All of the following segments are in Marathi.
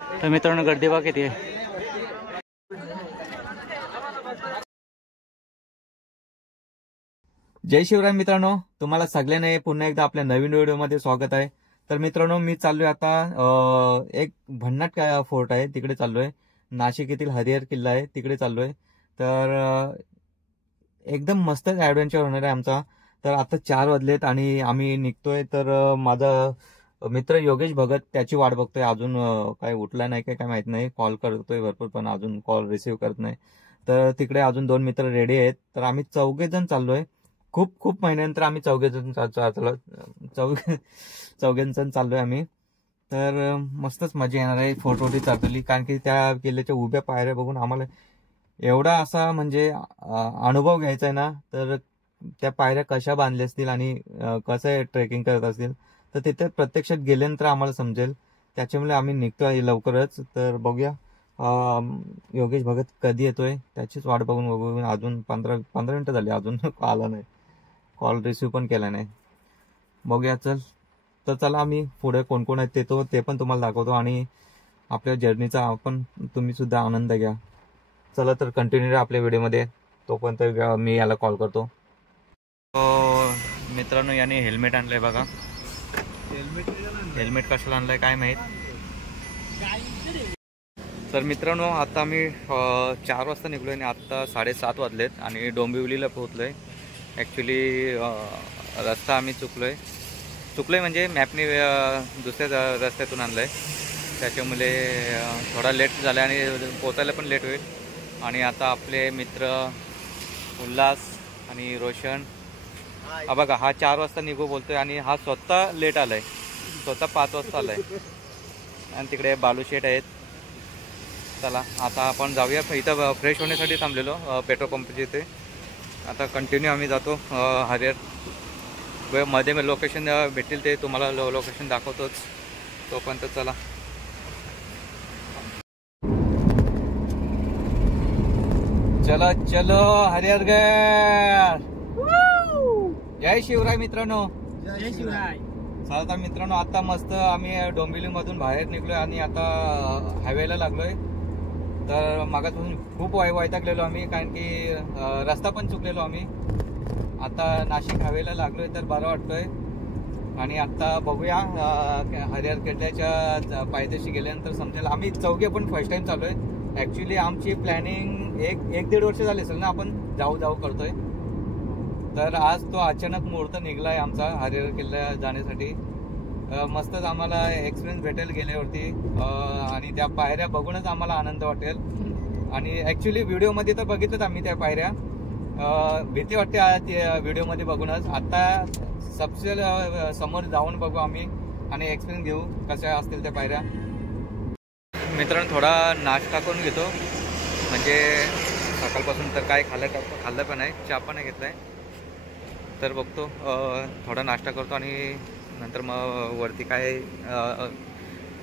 तर मित्रांनो गर्दी बघा किती आहे. जय शिवराय मित्रांनो, तुम्हाला सगळ्यांना पुन्हा एकदा आपल्या नवीन व्हिडिओमध्ये स्वागत आहे. तर मित्रांनो, मी चाललोय आता एक भन्नाट फोर्ट आहे तिकडे चाललोय. नाशिक येथील हरिहर किल्ला आहे तिकडे चाललोय. तर एकदम मस्त ऍडव्हेंचर होणार आहे आमचा. तर आता 4 वाजलेत आणि आम्ही निघतोय. तर माझा मित्र योगेश भगत त्याची वाट बघतोय. अजून काय उठला नाही काय माहित नाही. कॉल करतोय भरपूर पण अजून कॉल रिसिव्ह करत नाही. तर तिकडे अजून 2 मित्र रेडी आहेत. तर आम्ही 4 जण चाललोय. खूप महिन्यानंतर आम्ही 4 जण चाललोय आम्ही. तर मस्तच मजा येणार आहे फोटोटी चालली. कारण की त्या किल्ल्याच्या उभ्या पायऱ्या बघून आम्हाला एवढा असा म्हणजे अनुभव घ्यायचा आहे ना. तर त्या पायऱ्या कशा बांधल्या असतील आणि कसं ट्रेकिंग करत असतील तर तिथे प्रत्यक्षात गेल्यानंतर आम्हाला समजेल. त्याच्यामुळे आम्ही निघतोय लवकरच. तर बघूया योगेश भगत कधी येतोय त्याचीच वाट बघून अजून 15 मिनिटं झाली अजून आला नाही. कॉल रिसिव्ह पण केला नाही. बघूया तर चला आम्ही पुढे कोण कोण आहेत ते पण तुम्हाला दाखवतो आणि आपल्या जर्नीचा आपण तुम्ही सुद्धा आनंद घ्या. चला तर कंटिन्यू आपल्या व्हिडिओमध्ये. तोपर्यंत मी याला कॉल करतो. मित्रांनो याने हेल्मेट आणलंय बघा. हेल्मेट कशाला आणलंय काय माहीत. तर मित्रांनो आता आम्ही 4 वाजता निघलोय आणि आत्ता 7:30 वाजलेत आणि डोंबिवलीला पोहोचलोय. ॲक्च्युली रस्ता आम्ही चुकलोय म्हणजे मॅपने दुसऱ्या रस्त्यातून आणलं आहे. त्याच्यामुळे थोडा लेट झाला आणि पोचायला पण लेट होईल. आणि आता आपले मित्र उल्हास आणि रोशन बघा हा 4 वाजता निघू बोलतोय आणि हा स्वतः लेट आलाय. स्वतः 5 वाजता आलाय. आणि तिकडे बालूशेठ आहेत. चला आता आपण जाऊया. इथं फ्रेश होण्यासाठी थांबलेलो पेट्रोल पंपच्या इथे. आता कंटिन्यू आम्ही जातो हरिहर. मध्ये लोकेशन भेटतील ते तुम्हाला लोकेशन दाखवतोच. तोपर्यंत चला. चलो हरिहरगड. जय शिवराय मित्रांनो. जय शिवराय. चला तर मित्रांनो आता मस्त आम्ही डोंबिवलीमधून बाहेर निघलोय आणि आता हायवेला लागलोय. तर मागापासून खूप वैतागलेलो आम्ही कारण की रस्ता पण चुकलेलो आम्ही. आता नाशिक हायवेला लागलोय तर बरं वाटतोय. आणि आता बघूया हरिहर किल्ल्याच्या पायथ्याशी गेल्यानंतर समजेल. आम्ही 4 पण फर्स्ट टाइम चाललोय. ऍक्च्युली आमची प्लॅनिंग एक 1-1.5 वर्ष झाली असेल ना आपण जाऊ करतोय. तर आज तो अचानक मुहूर्त निघलाय आमचा हरिहर किल्ला जाण्यासाठी. मस्तच आम्हाला एक्सपिरियन्स भेटेल गेल्यावरती आणि त्या पायऱ्या बघूनच आम्हाला आनंद वाटेल. आणि ऍक्च्युली व्हिडिओमध्ये तर बघितलं आम्ही त्या पायऱ्या. भीती वाटते व्हिडिओमध्ये बघूनच. आता सबसे समोर जाऊन बघू आम्ही आणि एक्सपिरियन्स घेऊ कशा असतील त्या पायऱ्या. मित्रांनो थोडा नाश्ता करून घेतो म्हणजे सकाळपासून तर काय खाल्लं पण आहे. चहा पण घेतलाय. तर बघतो थोडा नाश्ता करतो आणि नंतर मग वरती काय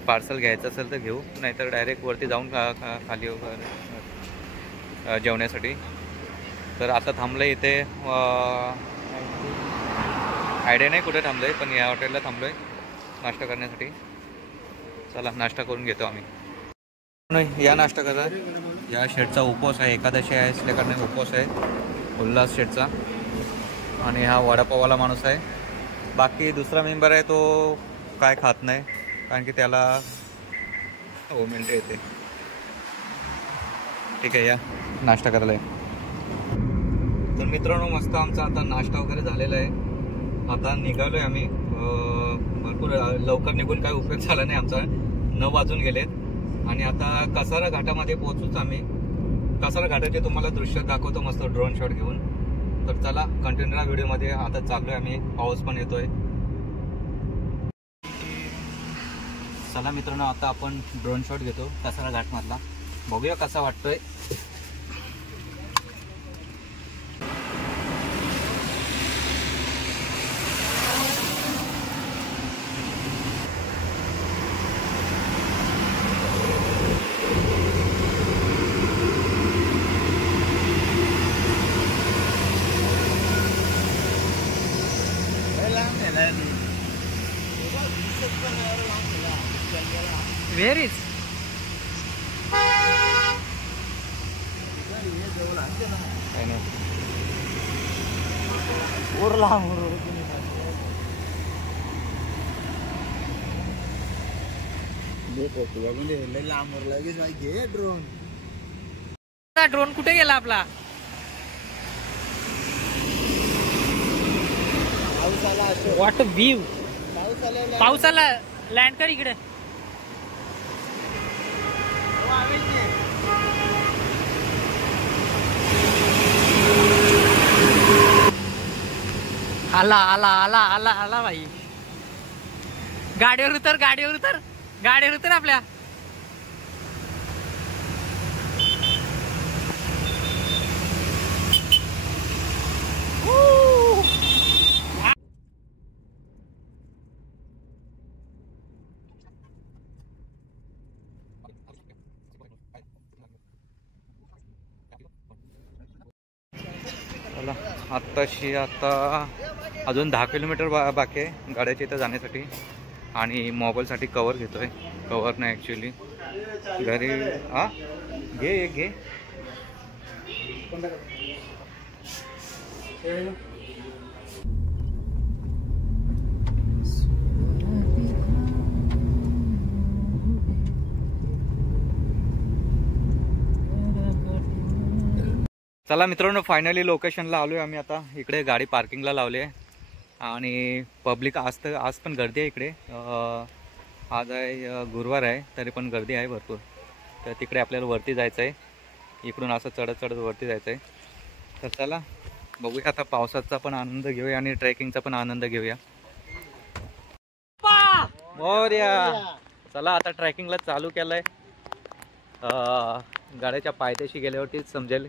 पार्सल घ्यायचं असेल तर घेऊ. नाहीतर डायरेक्ट वरती जाऊन खाली जेवण्यासाठी. तर आता थांबलोय इथे. आयडिया नाही कुठे थांबलोय पण या हॉटेलला थांबलोय नाश्ता करण्यासाठी. चला नाश्ता करून घेतो आम्ही. या नाश्ता करा. या शेठचा उपवास आहे. एकादशी आहे असल्याकारणे उपवास आहे उल्हास शेठचा. आणि हा वडापाववाला माणूस आहे. बाकी दुसरा मेंबर आहे तो काय खात नाही कारण की त्याला मिनिट येते. ठीक आहे या नाश्ता करायला आहे. तर मित्रांनो मस्त आमचा आता नाश्ता वगैरे झालेला आहे. आता निघालोय आम्ही. भरपूर लवकर निघून काय उपयोग झाला नाही आमचा. 9 वाजून गेलेत आणि आता कसारा घाटामध्ये पोहोचूच आम्ही. कसारा घाटाचे तुम्हाला दृश्य दाखवतो मस्त ड्रोन शॉट घेऊन. तर चला कंटिन्यू व्हिडिओमध्ये. आता चाललोय आम्ही. पाऊस पण येतोय. चला मित्रांनो आता आपण ड्रोन शॉट घेतो कसारा घाटमधला. बघूया कसा वाटतोय. Where is? काही नाही. ड्रोन कुठे गेला आपला? What view. पाऊस आला. लँड कर इकडे. आला आला आला आला आला भाई. गाडीवर उतर, गाडीवर उतर, गाडीवर उतर आपल्या. चला आत्ताशी आता अजून 10 किलोमीटर बाकी आहे गाड्याच्या इथं जाण्यासाठी. आणि मोबाईलसाठी कवर घेतोय. कवर नाही ॲक्च्युली घरी. हा घे एक घे. चला मित्रांनो, फायनली लोकेशनला आलोय आम्ही आता. इकडे गाडी पार्किंगला लावली आहे आणि पब्लिक आज पण गर्दी आहे इकडे. आज आहे गुरुवार आहे, तरी पण गर्दी आहे भरपूर. तर तिकडे आपल्याला वरती जायचं आहे. इकडून असं चढत चढत वरती जायचं आहे. तर चला बघूया आता. पावसाचा पण आनंद घेऊया आणि ट्रेकिंगचा पण आनंद घेऊया. चला आता ट्रेकिंगला चालू केलंय. गाड्याच्या पायथ्याशी गेल्यावरतीच समजेल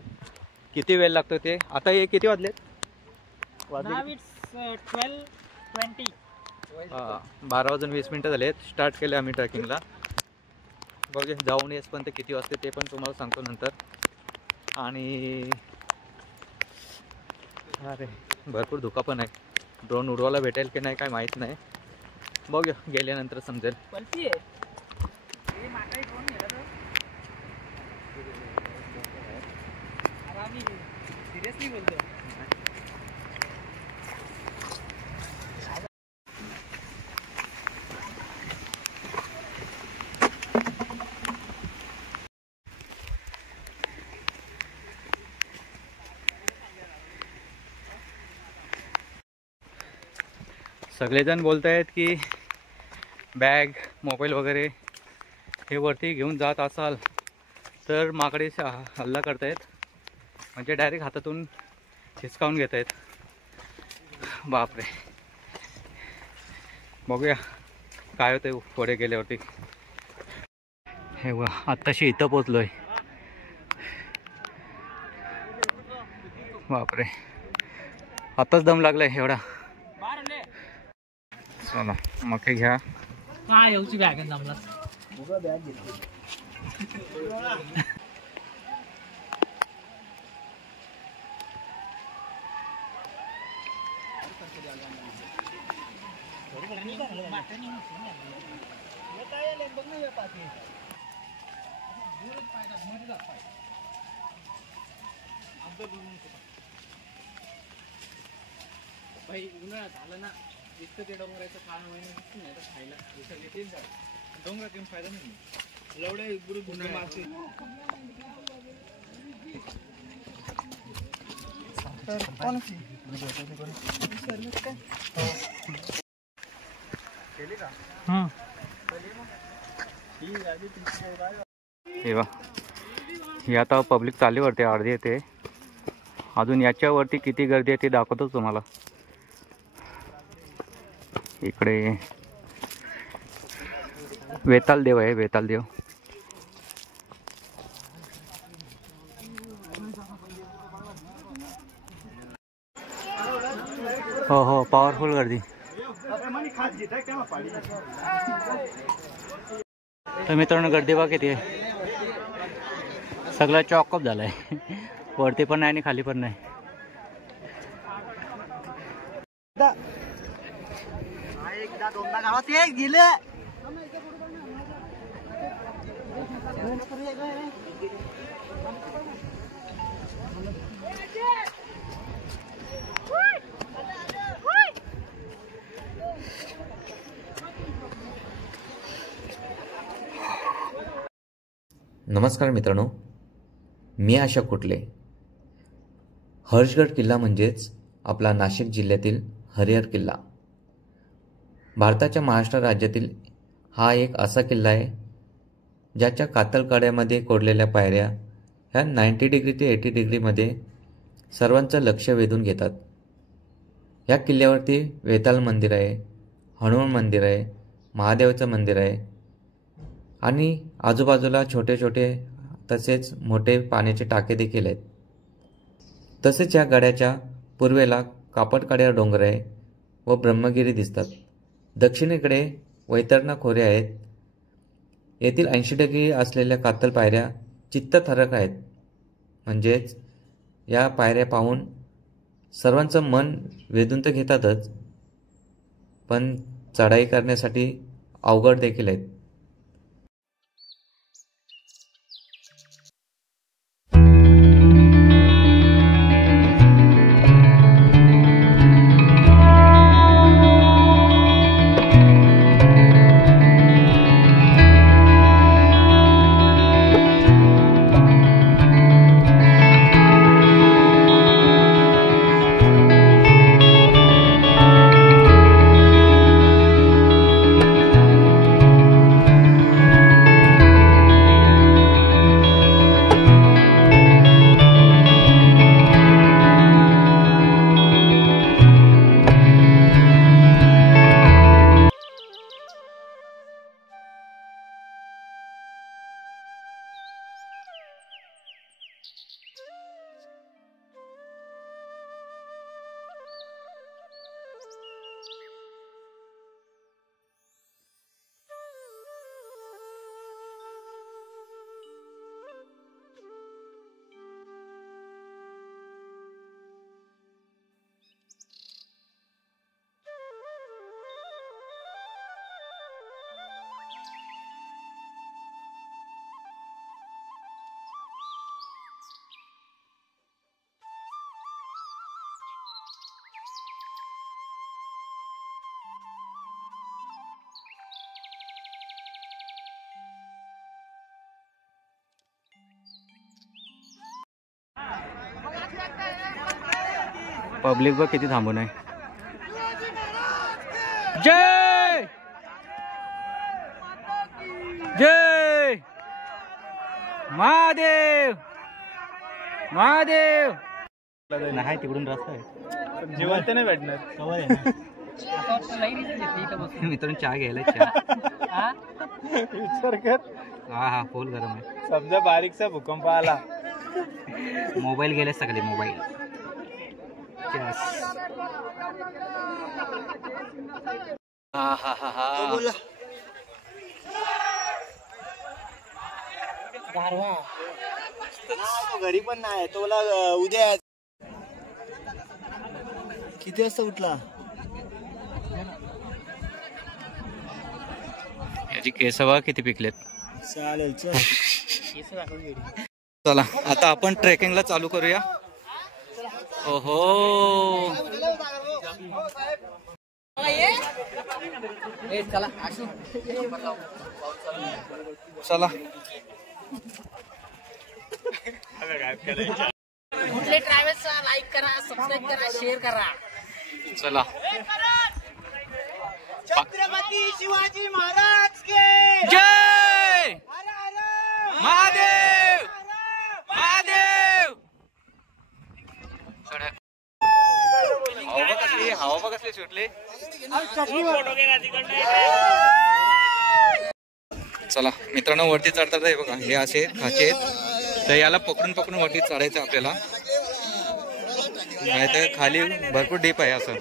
किती वेळ लागतो ते. आता हे किती वाजले? 12:20 झालेत. स्टार्ट केले आम्ही ट्रेकिंगला. बघूया जाऊन येस पण ते किती वाजते ते पण तुम्हाला सांगतो नंतर. आणि अरे भरपूर धुका पण आहे. ड्रोन उडवायला भेटेल की नाही काय माहीत नाही. बघूया गेल्यानंतर समजेल. सिरियसली बोलतो. सगळेजण बोलत आहेत की बॅग मोबाईल वगैरे हे वरती घेऊन जात असाल तर माकडे हल्ला करतायत. म्हणजे डायरेक्ट हातातून हिसकावून घेत आहेत. बापरे. बघूया काय होतं पुढे गेल्यावरती. हे बघा आत्ताशी इथं पोचलोय. बापरे आताच दम लागलाय एवढा. चला मग हे घ्या. हा येऊची बॅग आहे जमला. भाई उन्हाळा झालं ना इतकं ते डोंगराचं खाणं महिना दिसत नाही तर खायला विसरले तेच झालं. डोंगरात येऊन फायदा नाही. लवडे गुरु मासे हे आता पब्लिक चालीवरती अर्धी येते. अजून याच्यावरती किती गर्दी आहे ते दाखवतो तुम्हाला. इकडे वेताल देव आहे. वेताल देव. हो हो पॉवरफुल गर्दी. तर मित्रांनो गर्दी बघा किती आहे. सगळं चॉकअप झालंय. वरती पण नाही आणि खाली पण नाही. गावात गेलं. नमस्कार मित्रांनो, मी आशा कुटले. हर्षगड किल्ला म्हणजेच आपला नाशिक जिल्ह्यातील हरिहर किल्ला. भारताच्या महाराष्ट्र राज्यातील हा एक असा किल्ला आहे ज्याच्या कातळ कड्यामध्ये कोरलेल्या पायऱ्या ह्या 90 डिग्री ते 80 डिग्रीमध्ये सर्वांचं लक्ष वेधून घेतात. ह्या किल्ल्यावरती वेताळ मंदिर आहे, हनुमान मंदिर आहे, महादेवाचं मंदिर आहे आणि आजूबाजूला छोटे छोटे तसेच मोठे पाण्याचे टाके देखील आहेत. तसेच या गडाच्या पूर्वेला कापडकाड्या डोंगर आहे व ब्रह्मगिरी दिसतात. दक्षिणेकडे वैतरणा खोरे आहेत. येथील 80 डिग्री असलेल्या कातळ पायऱ्या चित्तथरारक आहेत. म्हणजेच या पायऱ्या पाहून सर्वांचं मन वेधून तर घेतातच, पण चढाई करण्यासाठी अवघड देखील आहेत. पब्लिक बघ किती थांबून आहे. जय जय महादेव महादेव. नाही तिकडून रस्ता आहे, जेवण नाही भेटणार. मित्रांनो चहा घ्यायला चहा विचार कर. हा फुल गरम आहे. समजा बारीकसा भूकंप आला, मोबाईल गेले सगळे मोबाईल. घरी पण नाही तुला. उद्या किती वाजता उठला? याची केस बघा किती पिकलेत. चालेल चला आता आपण ट्रेकिंगला चालू करूया. ओहो चला कुठले ट्रॅव्हल्स लाईक करा, सबस्क्राईब करा, शेअर करा. चला. छत्रपती शिवाजी महाराज के जय. महादेव महादेव. हवा कसली सुटली. चला मित्रांनो, वरती चढतात आहे बघा. हे असे खाचे तर याला पकडून पकडून वरती चढायचं आपल्याला. नाही तर खाली भरपूर डीप आहे. असं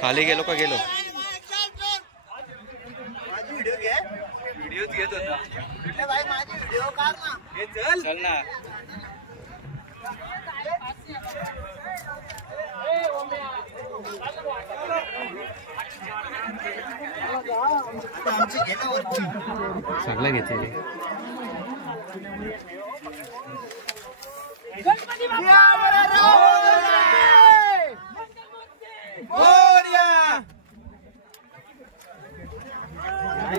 खाली गेलो का गेलो. व्हिडिओ घेत होता. चल ना. सगळं घेते.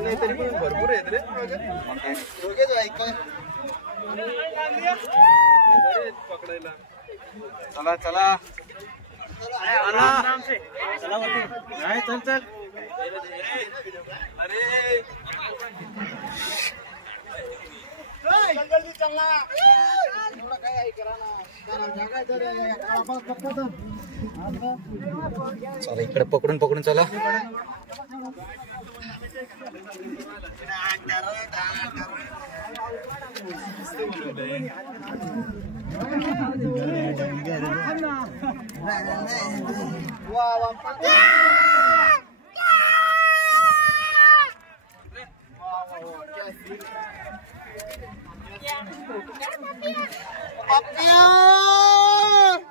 नाही तरी पण भरपूर आहेत रे पकडायला. चला चला नाही चल चल अरे चला इकडे पकडून पकडून चला.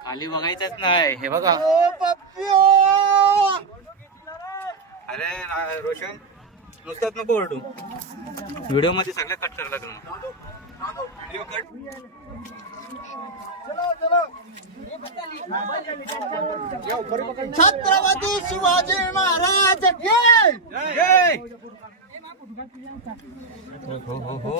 खाली बघायचंच नाही. हे बघा अरे रोशन नुसताच नको ओरडू. व्हिडिओ मध्ये सगळं कट करायला लागलं. Video cut. छत्रपती शिवाजी महाराज हो हो हो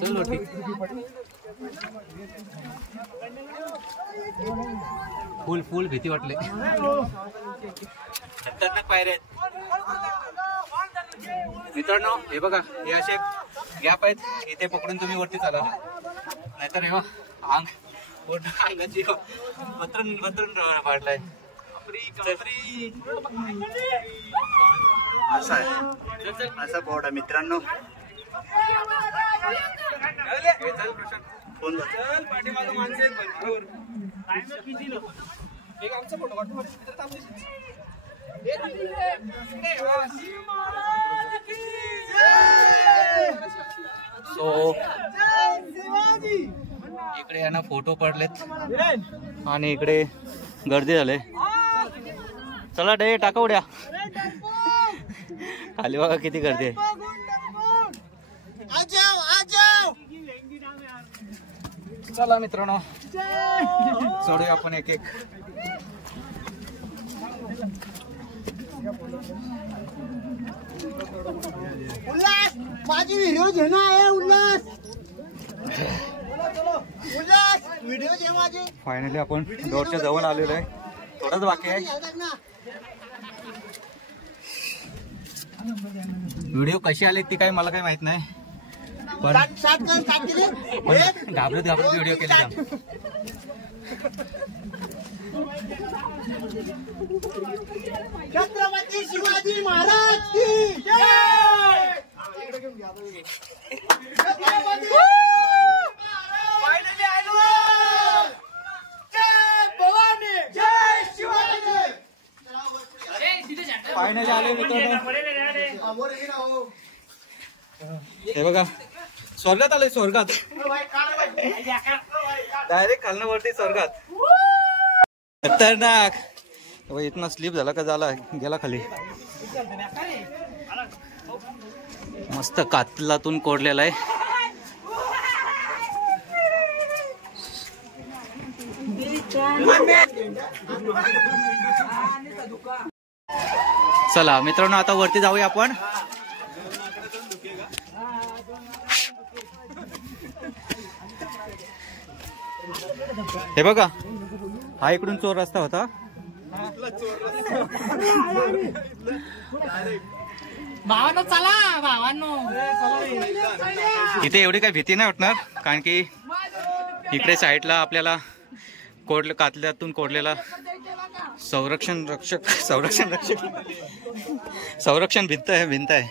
चलो ठीक. फुल फुल भीती वाटली. खतरनाक पायऱ्या आहेत मित्रांनो. हे बघा हे असे गॅप आहेत. इथे पकडून तुम्ही वरती चाला नाहीतर हे अंग पूर्ण अंगाची बतरून बतरून वाढलाय. असा आहे असा बोर्ड आहे मित्रांनो. कोण चल पाठीमागं माणसं आहेत भरपूर. एक आमचा फोटो काढतो. सो इकडे यांना फोटो पडलेत आणि इकडे गर्दी झाले. चला डे टाका उड्या. खाली बघा किती गर्दी आहे. चला मित्रांनो सोडूया आपण एक एक. उल्हास माझी व्हिडिओ घेणं आहे. उल्हास उल्हास व्हिडिओ घे माझी. फायनली आपण डोरच्या जवळ आलेलो आहे. थोडंच बाकी आहे. व्हिडिओ कशी आले ती काही मला काही माहित नाही पण घाबरत घाबरत व्हिडिओ केले. छत्रपती शिवाजी महाराज की जय. फायनली आलो. जय भवानी जय शिवाजी. फायनली आले मित्रांनो. हे बघा स्वर्गात आलोय. स्वर्गात डायरेक्ट खालनं वरती स्वर्गात. खतरनाक. इथनं स्लिप झाला का झाला गेला खाली. मस्त कातलातून कोरलेला आहे. चला मित्रांनो आता वरती जाऊया आपण. हे बघा हा इकडून चोर रस्ता होता. भावानो चला भावानो. इथे एवढी काही भीती नाही वाटणार कारण की इकडे साईडला आपल्याला कातल्यातून कोरलेला संरक्षण भिंत आहे.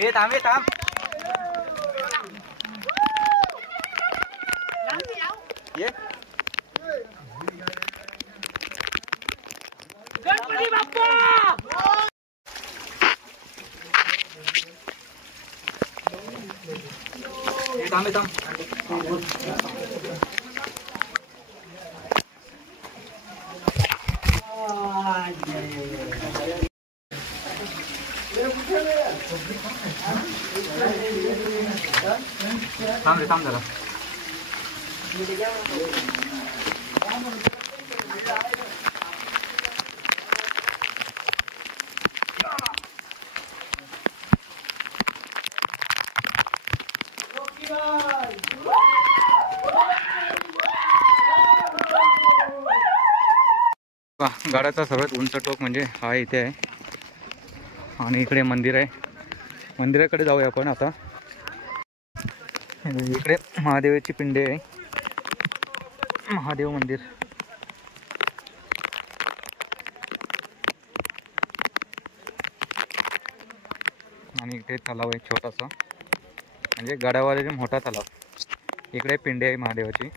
हे थांब हे थांब. ये गणपती बाप्पा हे थांब हे थांब. थांब रे थांब जरा. गाड्याचा सर्वात उंच टोक म्हणजे हा इथे आहे आणि इकडे मंदिर आहे. मंदिराकडे जाऊया आपण आता. इकडे महादेवाची पिंडी आहे, महादेव मंदिर. आणि इकडे तलाव आहे छोटासा, म्हणजे गडावाला मोठा तलाव. इकडे पिंडी आहे महादेवाची.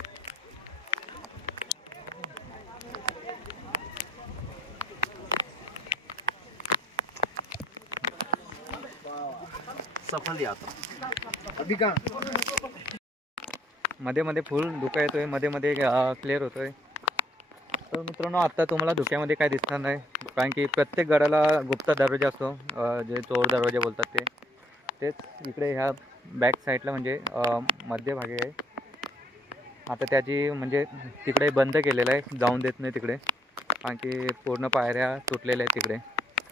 मध्ये मध्ये फुल धुका येतोय, मध्ये मध्ये क्लिअर होतोय. तर मित्रांनो आता तुम्हाला धुक्यामध्ये काय दिसणार नाही, कारण की प्रत्येक गडाला गुप्त दरवाजा असतो, जे चोर दरवाजे बोलतात तेच इकडे ह्या बॅक साईडला म्हणजे मध्यभागी आहे. आता त्याची म्हणजे तिकडे बंद केलेलं आहे, जाऊन देत नाही तिकडे, कारण की पूर्ण पायऱ्या तुटलेल्या आहेत तिकडे,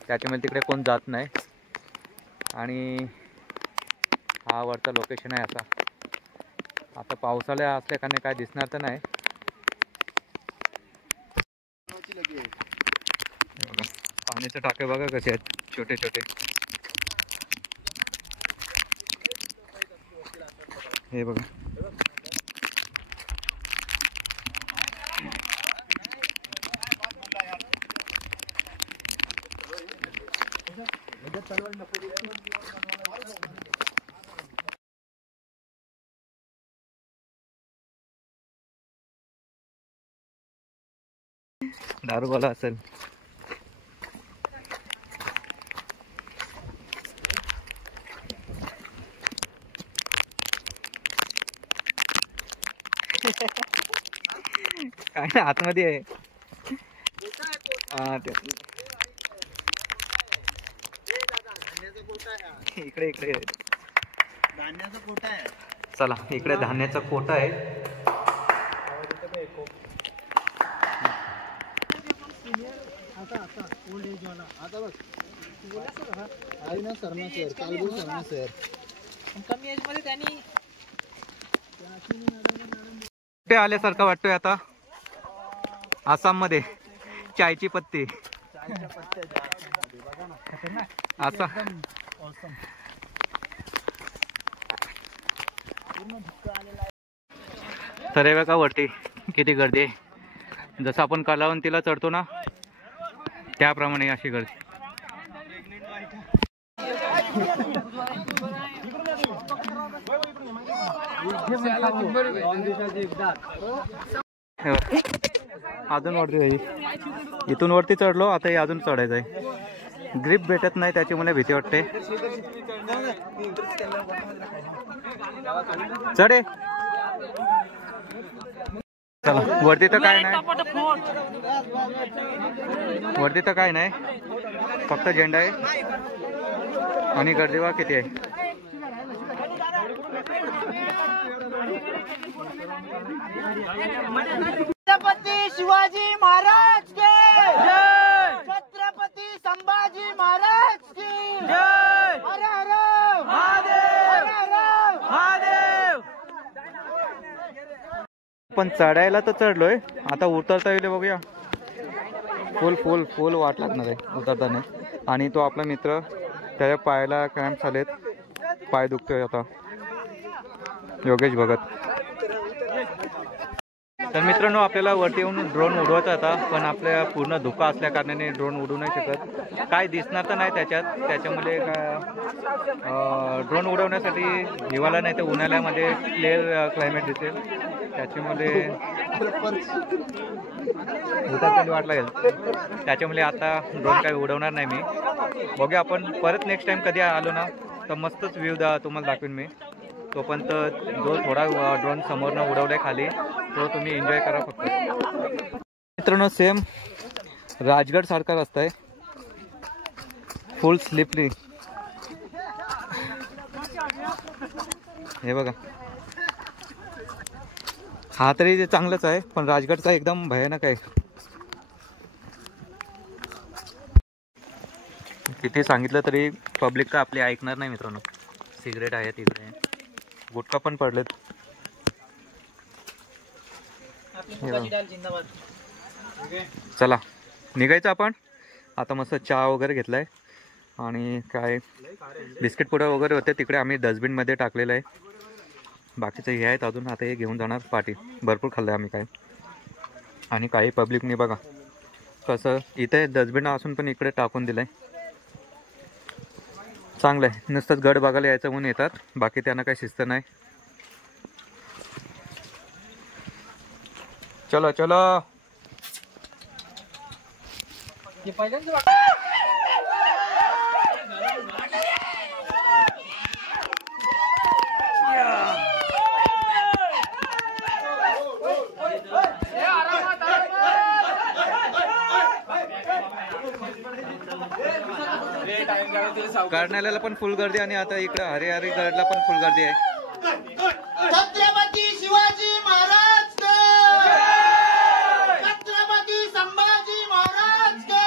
त्याच्यामुळे तिकडे कोण जात नाही. आणि हा वरचा लोकेशन आहे असा. आता पावसाळ्या असल्या कारण काय दिसणार तर नाही. पाण्याचे टाके बघा कसे आहेत, छोटे छोटे. हे बघा. दारूवाला असेल. काय ना आतमध्ये आहे. इकडे इकडे धान्याचा कोटा आहे. चला इकडे धान्याचा कोटा आहे. आता बघ आई ना शर्मा सर, कालबू शर्मा सर. कमी एज मध्ये त्यांनी कुठे आल्यासारखं वाटतोय आता? आसाम मध्ये चायची पत्ती. असा तर हे बघा वरती किती गर्दी आहे. जसं आपण कलावंतीला चढतो ना त्याप्रमाणे अशी गर्दी. अजून वरती जाईल. इथून वरती चढलो, आता हे अजून चढायचं आहे. ग्रिप भेटत नाही त्याच्यामुळे भीती वाटते. चढे. चला वरती तर काय नाही, वरती तर काय नाही, फक्त झेंडा आहे आणि गर्दी बघा किती आहे. छत्रपती शिवाजी महाराज के जय. छत्रपती संभाजी महाराज की जय. हर हर महादेव, हर हर महादेव. पण चढायला तर चढलोय, आता उतरता येईल बघूया. फुल फुल फुल वाट लागणार आहे उतरताना. आणि तो आपला मित्र, त्याच्या पायाला क्रॅम्प झालेत, पाय दुखतोय आता. योगेश भगत. तर मित्रांनो आपल्याला वरती येऊन ड्रोन उडवायचा होता, पण आपल्या पूर्ण धुका असल्या कारणाने ड्रोन उडवू नाही शकत. काय दिसणार तर नाही त्याच्यामुळे काय ड्रोन उडवण्यासाठी हिवाळा नाही तर उन्हाळ्यामध्ये क्लिअर क्लायमेट दिसेल, त्याच्यामुळे भूताची वाट लागेल. त्याच्यामुळे आता ड्रोन काही उडवणार नाही मी. बघूया आपण परत नेक्स्ट टाइम कधी आलो ना तर मस्तच व्ह्यू तुम्हाला दाखवेन मी. तोपर्यंत जो थोडा ड्रोन समोरनं उडवलाय खाली तो तुम्ही एन्जॉय करा फक्त. मित्रांनो सेम राजगड सारखा रस्ता आहे, फुल स्लिपरी. हे बघा, हा तरी चांगलंच आहे पण राजगडचा एकदम भयानक आहे. किती सांगितलं तरी पब्लिक का आपली ऐकणार नाही मित्रांनो. सिगरेट आहे तिकडे, गुटखा पण पडलेत. चला निघायचं आपण आता. मस्त चहा वगैरे घेतलाय आणि काय बिस्किट पुडा वगैरे होते तिकडे आम्ही डस्टबिनमध्ये टाकलेलं आहे. बाकीचं हे आहेत अजून, आता हे घेऊन जाणार पार्टी. भरपूर खाल्लं आम्ही काय. आणि काही पब्लिकने बघा कसं इथे डस्टबिन असून पण इकडे टाकून दिलं आहे. चांगलं आहे, नुसतंच गड बघायला यायचं म्हणून येतात, बाकी त्यांना काही शिस्त नाही. चलो चलो. कर्नाल्याला पण फुल गर्दी आणि आता इकडे हरिहरी गडला पण फुल गर्दी आहे. छत्रपती शिवाजी महाराज का, छत्रपती संभाजी महाराज का.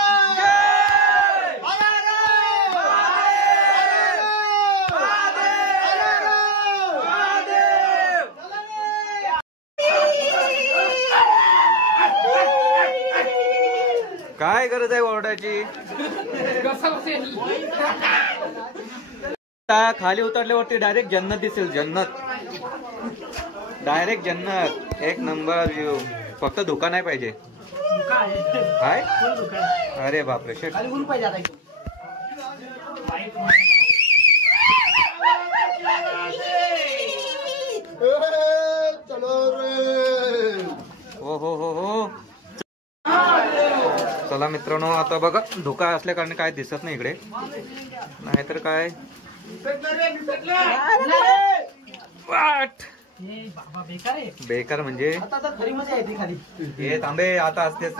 काय गरज आहे ओरडायची? खाली उतरल्यावरती डायरेक्ट जन्नत दिसेल. जन्नत, डायरेक्ट जन्नत. एक नंबर व्ह्यू. फक्त धुका नाही पाहिजे. काय? अरे बापरे शेट. हो हो हो हो. चला मित्रांनो आता बघा धुका असल्या कारणे काय दिसत नाही इकडे, नाहीतर काय बेकार म्हणजे हे थांबे आता असतेच.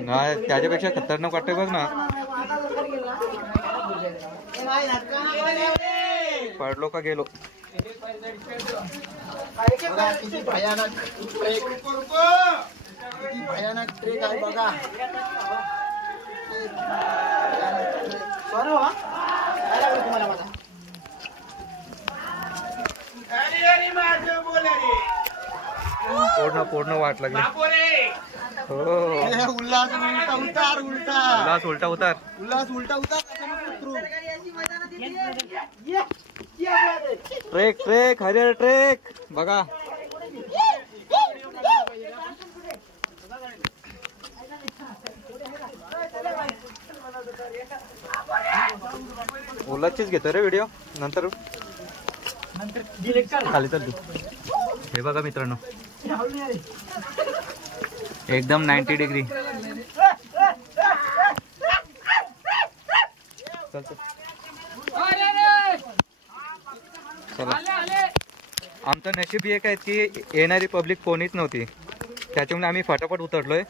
नाही त्याच्यापेक्षा खतरनाक वाटतंय बघ ना. पडलो का गेलो. भयानक ट्रेक आहे बघा. पूर्ण पूर्ण वाट लागली. हो उल्हास उलटा उतार. उल्हास उलटा उतार. उल्हास उलटा उतार. ट्रेक ट्रेक हरिहर ट्रेक बघा. उल्हासचीच घेतो रे व्हिडिओ, नंतर खाली चल तू. हे बघा मित्रांनो एकदम 90 डिग्री. चला आमचं नशीब एक आहे की येणारी पब्लिक कोणीच नव्हती, त्याच्यामुळे आम्ही फटाफट उतरलोय.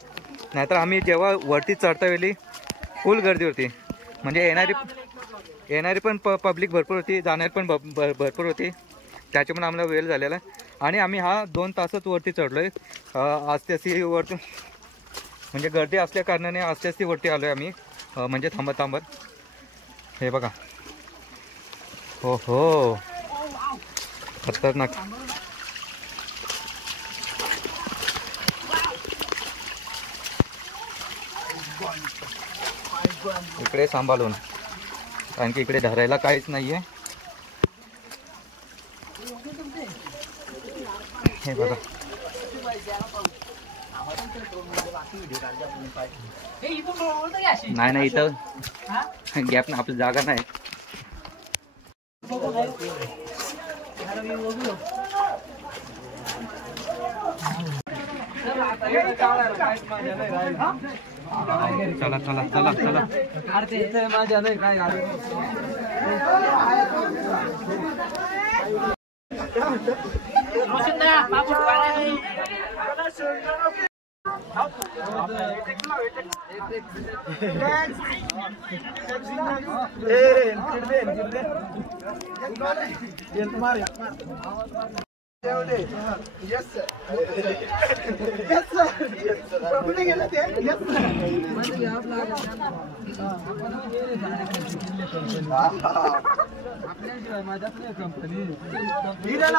नाहीतर आम्ही जेव्हा वरती चढता वेळी फुल गर्दी होती. म्हणजे येणारी पण पब्लिक भरपूर होती, जाणारी पण भरपूर होती. त्याच्यामुळे आम्हाला वेळ झालेला आहे. आणि आम्ही हा 2 तासच वरती चढलोय. आस्ते आस्ते वरती म्हणजे गर्दी असल्या कारणाने आस्ते आस्ते वरती आलोय आम्ही, म्हणजे थांबत थांबत. हे बघा हो हो खतरनाक. इकडे सांभाळून, कारण की इकडे धरायला काहीच नाहीये. हे बघा, नाही नाही इथं गॅप ना, आपली जागा नाही. चला चला चला चला. माझ्या नाही काय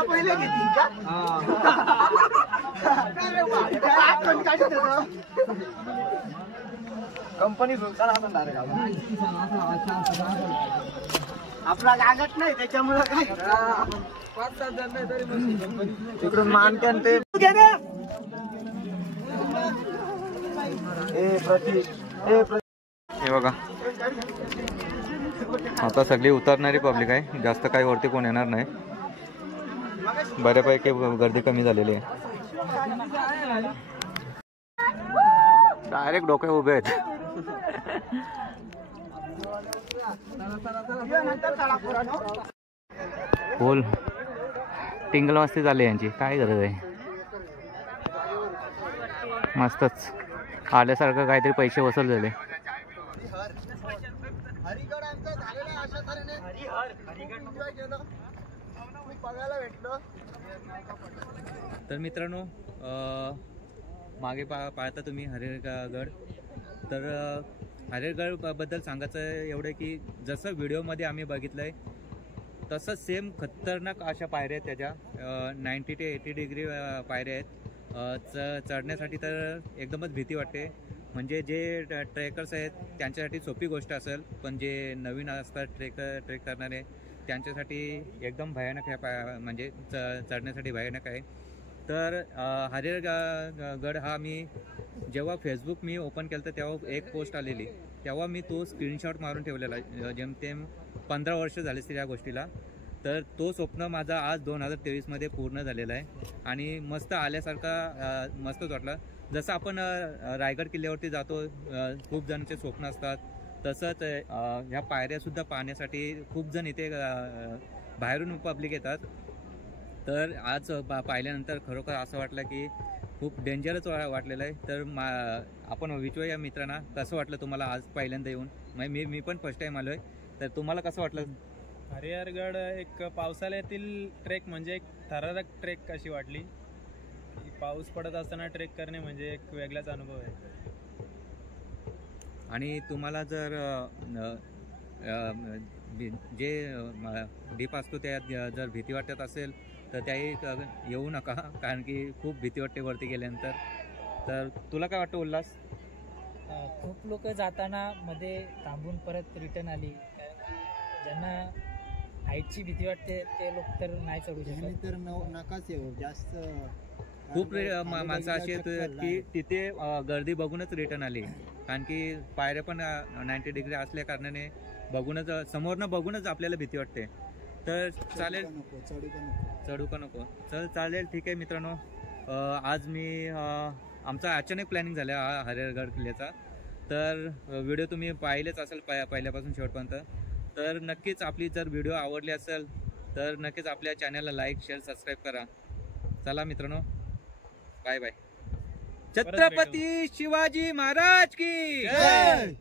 पहिले घेतली का कंपनी आपला गागत नाही त्याच्यामुळे काय 5-7 जण नाही तरी तिकडून मानकन ते हे बघा, आता सगळी उतरणारी पब्लिक आहे, जास्त काही वरती कोण येणार नाही. बऱ्यापैकी गर्दी कमी झालेली आहे. डायरेक्ट डोके उभे आहेत. फुल टिंगल मस्ती झाली यांची, काय गरज आहे. मस्तच आल्यासारखं काहीतरी पैसे वसूल झाले. तर मित्रांनो, मागे पाहता तुम्ही हरिहरगड. तर हरिहरगड बद्दल सांगायचं एवढं की जसं व्हिडिओमध्ये आम्ही बघितलंय तसं सेम खतरनाक अशा पायऱ्या आहेत त्याच्या. 90 ते 80 डिग्री पायऱ्या आहेत. चढण्यासाठी तर एकदमच भीती वाटते. म्हणजे जे ट्रेकर्स आहेत त्यांच्यासाठी सोपी गोष्ट असेल, पण जे नवीन असतात ट्रेक करणारे त्यांच्यासाठी एकदम भयानक आहे. म्हणजे चढण्यासाठी भयानक आहे. तर हरिहरगड हा मी जेव्हा फेसबुक मी ओपन केलं तर तेव्हा एक पोस्ट आलेली, तेव्हा मी तो स्क्रीनशॉट मारून ठेवलेला. जेमतेम 15 वर्ष झालीच त्या गोष्टीला. तर तो स्वप्न माझा आज 2023मध्ये पूर्ण झालेला आहे आणि मस्त आल्यासारखा मस्तच वाटलं. जसं आपण रायगड किल्ल्यावरती जातो, खूप जणांचे स्वप्न असतात, तसंच ह्या पायऱ्यासुद्धा पाहण्यासाठी खूप जण इथे बाहेरून पब्लिक येतात. तर आज पाहिल्यानंतर खरोखर असं वाटलं की खूप डेंजरच वाटलेलं आहे. तर आपण विचारूया मित्रांना, कसं वाटलं तुम्हाला आज पहिल्यांदा येऊन. मी पण फर्स्ट टाईम आलो आहे. तर तुम्हाला कसं वाटलं? हरिहरगड एक पावसाळ्यातील ट्रेक म्हणजे एक थरारक ट्रेक अशी वाटली. पाऊस पडत असताना ट्रेक करणे म्हणजे एक वेगळाच अनुभव आहे. आणि तुम्हाला जर जे डीप असतो त्यात जर भीती वाटत असेल तर त्याही येऊ नका, कारण की खूप भीती वाटते वरती गेल्यानंतर. तर तुला काय वाटतं उल्हास? खूप लोक जाताना मध्ये थांबून परत रिटर्न आली. ज्यांना हाईटची भीती वाटते ते लोक तर नाही चढू शकत. तर नकाच येऊ जास्त. खूप माणसं अशी आहेत की तिथे गर्दी बघूनच रिटर्न आली, कारण की पायऱ्या पण 90 डिग्री असल्या कारणाने बघूनच, समोरनं बघूनच आपल्याला भीती वाटते. तर चालेल, चढू का नको. चल चालेल, ठीक आहे मित्रांनो. आज मी आमचा अचानक प्लॅनिंग झाला हरिहरगड किल्ल्याचा. तर व्हिडिओ तुम्ही पाहिलेच असेल पहिल्यापासून शेवटपर्यंत. तर नक्कीच आपली जर व्हिडिओ आवडली असेल तर नक्कीच आपल्या चॅनलला लाईक, शेअर, सबस्क्राईब करा. चला मित्रांनो, बाय बाय. छत्रपती शिवाजी महाराज की जय.